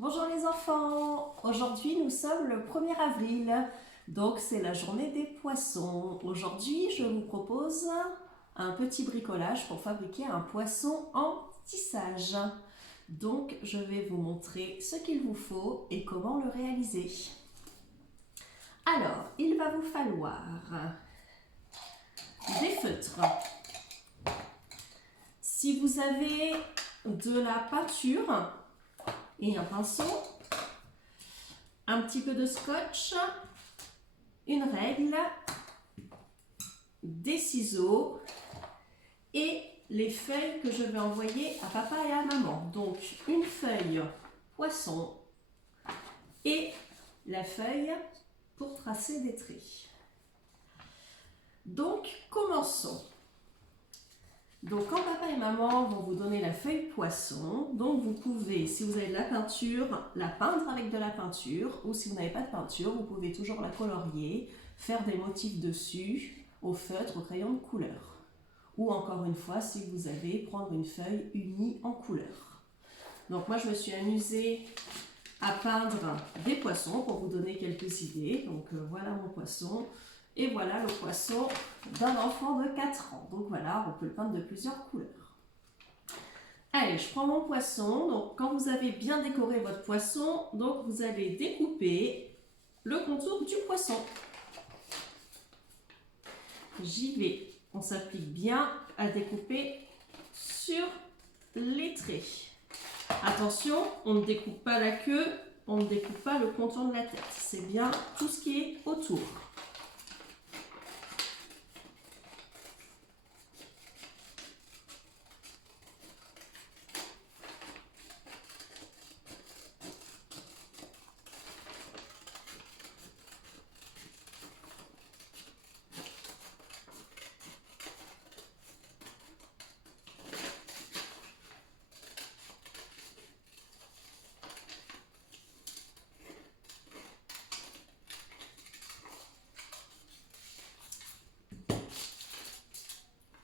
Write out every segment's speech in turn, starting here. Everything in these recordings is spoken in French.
Bonjour les enfants, aujourd'hui nous sommes le 1er avril, donc c'est la journée des poissons. Aujourd'hui je vous propose un petit bricolage pour fabriquer un poisson en tissage. Donc je vais vous montrer ce qu'il vous faut et comment le réaliser. Alors, il va vous falloir des feutres. Si vous avez de la peinture et un pinceau, un petit peu de scotch, une règle, des ciseaux et les feuilles que je vais envoyer à papa et à maman. Donc une feuille poisson et la feuille pour tracer des traits. Donc commençons. Donc quand papa et maman vont vous donner la feuille poisson, donc vous pouvez, si vous avez de la peinture, la peindre avec de la peinture, ou si vous n'avez pas de peinture, vous pouvez toujours la colorier, faire des motifs dessus, au feutre, au crayon de couleur. Ou encore une fois, si vous avez, prendre une feuille unie en couleur. Donc moi je me suis amusée à peindre des poissons pour vous donner quelques idées. Donc voilà mon poisson. Et voilà le poisson d'un enfant de 4 ans. Donc voilà, on peut le peindre de plusieurs couleurs. Allez, je prends mon poisson. Donc quand vous avez bien décoré votre poisson, donc vous allez découper le contour du poisson. J'y vais. On s'applique bien à découper sur les traits. Attention, on ne découpe pas la queue, on ne découpe pas le contour de la tête. C'est bien tout ce qui est autour.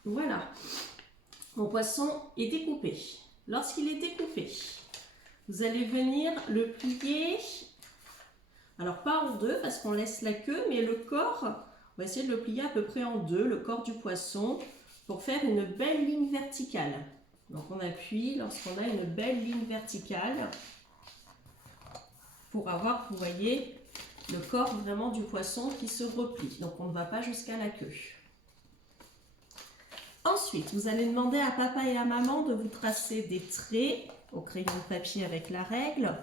Voilà, mon poisson est découpé. Lorsqu'il est découpé, vous allez venir le plier, alors pas en deux parce qu'on laisse la queue, mais le corps, on va essayer de le plier à peu près en deux, le corps du poisson, pour faire une belle ligne verticale. Donc on appuie lorsqu'on a une belle ligne verticale pour avoir, vous voyez, le corps vraiment du poisson qui se replie. Donc on ne va pas jusqu'à la queue. Ensuite, vous allez demander à papa et à maman de vous tracer des traits au crayon de papier avec la règle.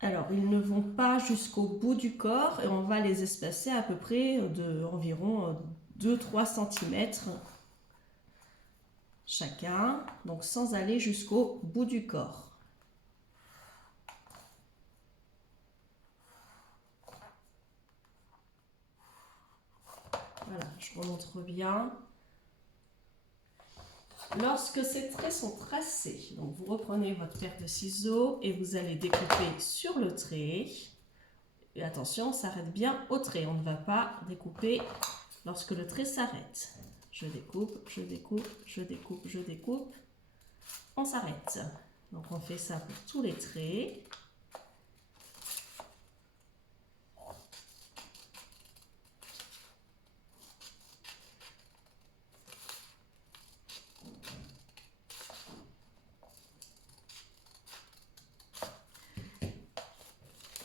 Alors, ils ne vont pas jusqu'au bout du corps et on va les espacer à peu près d'environ 2-3 cm chacun, donc sans aller jusqu'au bout du corps. Voilà, je remontre bien. Lorsque ces traits sont tracés, donc vous reprenez votre paire de ciseaux et vous allez découper sur le trait. Et attention, on s'arrête bien au trait. On ne va pas découper lorsque le trait s'arrête. Je découpe, je découpe, je découpe, je découpe. On s'arrête. Donc on fait ça pour tous les traits.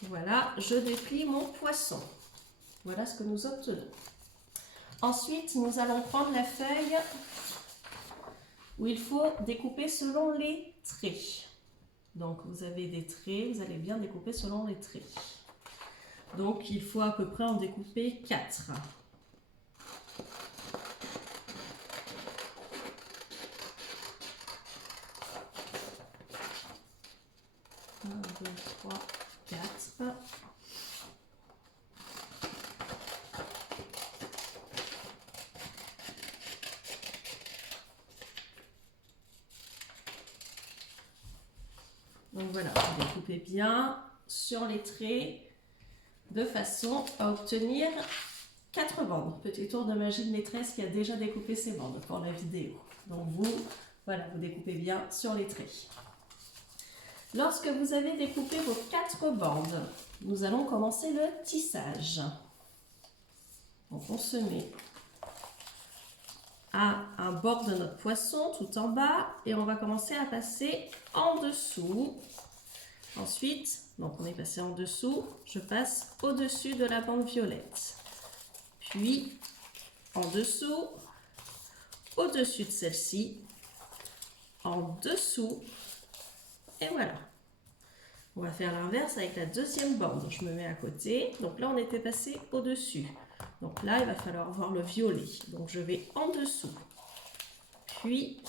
Voilà, je déplie mon poisson. Voilà ce que nous obtenons. Ensuite, nous allons prendre la feuille où il faut découper selon les traits. Donc, vous avez des traits, vous allez bien découper selon les traits. Donc, il faut à peu près en découper 4. 1, 2, 3, 4. Donc voilà, vous découpez bien sur les traits de façon à obtenir 4 bandes. Petit tour de magie de maîtresse qui a déjà découpé ses bandes pour la vidéo. Donc vous, voilà, vous découpez bien sur les traits. Lorsque vous avez découpé vos 4 bandes, nous allons commencer le tissage. Donc on se met à un bord de notre poisson tout en bas et on va commencer à passer en dessous. Ensuite, donc on est passé en dessous, je passe au-dessus de la bande violette. Puis en dessous, au-dessus de celle-ci, en dessous, et voilà. On va faire l'inverse avec la deuxième bande. Je me mets à côté. Donc là, on était passé au-dessus. Donc là, il va falloir voir le violet. Donc je vais en dessous, puis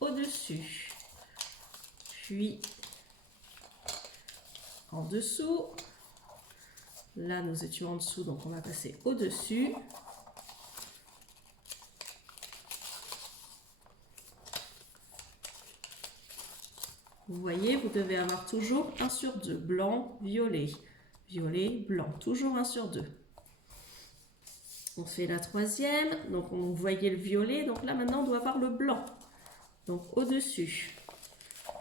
au-dessus, puis en dessous. Là, nous étions en dessous, donc on va passer au-dessus. Vous voyez, vous devez avoir toujours 1 sur 2. Blanc, violet, violet, blanc. Toujours 1 sur 2. On fait la troisième. Donc, on voyait le violet. Donc là, maintenant, on doit avoir le blanc. Donc, au-dessus.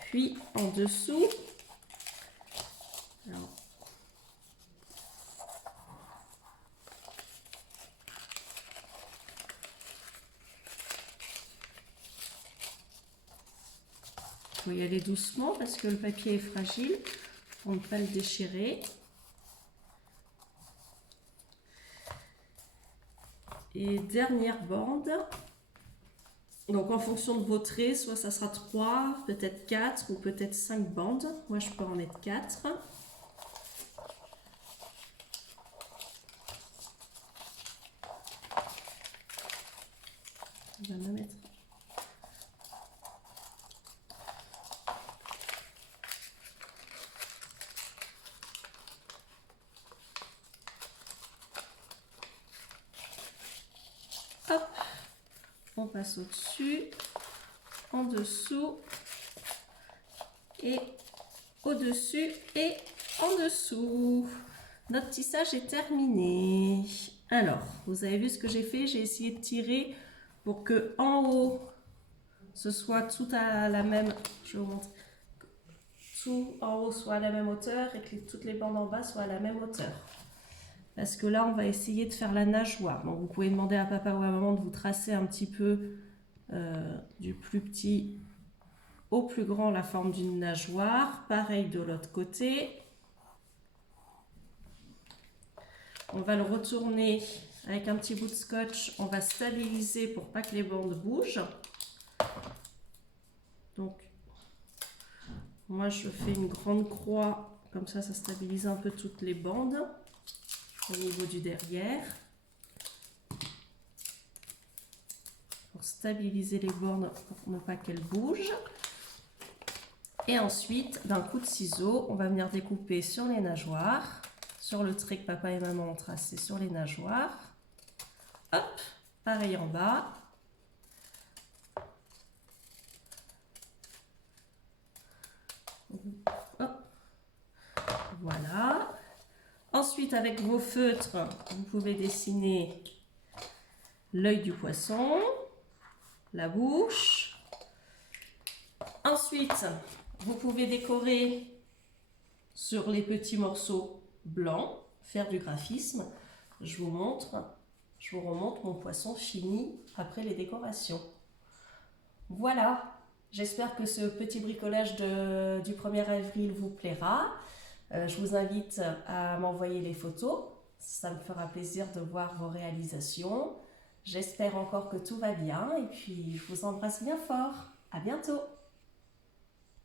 Puis, en dessous. Alors, il faut y aller doucement parce que le papier est fragile pour ne pas le déchirer. Et dernière bande. Donc en fonction de vos traits, soit ça sera 3, peut-être 4 ou peut-être 5 bandes. Moi je peux en mettre 4. On va me mettre. Hop, on passe au-dessus, en dessous, et au-dessus et en dessous. Notre tissage est terminé. Alors, vous avez vu ce que j'ai fait? J'ai essayé de tirer pour que en haut, ce soit tout à la même... Je vous montre. Tout en haut soit à la même hauteur et que toutes les bandes en bas soient à la même hauteur. Parce que là, on va essayer de faire la nageoire. Donc, vous pouvez demander à papa ou à maman de vous tracer un petit peu du plus petit au plus grand la forme d'une nageoire. Pareil de l'autre côté. On va le retourner avec un petit bout de scotch. On va stabiliser pour pas que les bandes bougent. Donc, moi, je fais une grande croix. Comme ça, ça stabilise un peu toutes les bandes au niveau du derrière. Pour stabiliser les bornes, pour ne pas qu'elles bougent. Et ensuite, d'un coup de ciseau, on va venir découper sur les nageoires, sur le trait que papa et maman ont tracé sur les nageoires. Hop, pareil en bas. Hop. Voilà. Ensuite, avec vos feutres, vous pouvez dessiner l'œil du poisson, la bouche. Ensuite, vous pouvez décorer sur les petits morceaux blancs, faire du graphisme. Je vous remonte mon poisson fini après les décorations. Voilà, j'espère que ce petit bricolage du 1er avril vous plaira. Je vous invite à m'envoyer les photos, ça me fera plaisir de voir vos réalisations. J'espère encore que tout va bien et puis je vous embrasse bien fort. À bientôt!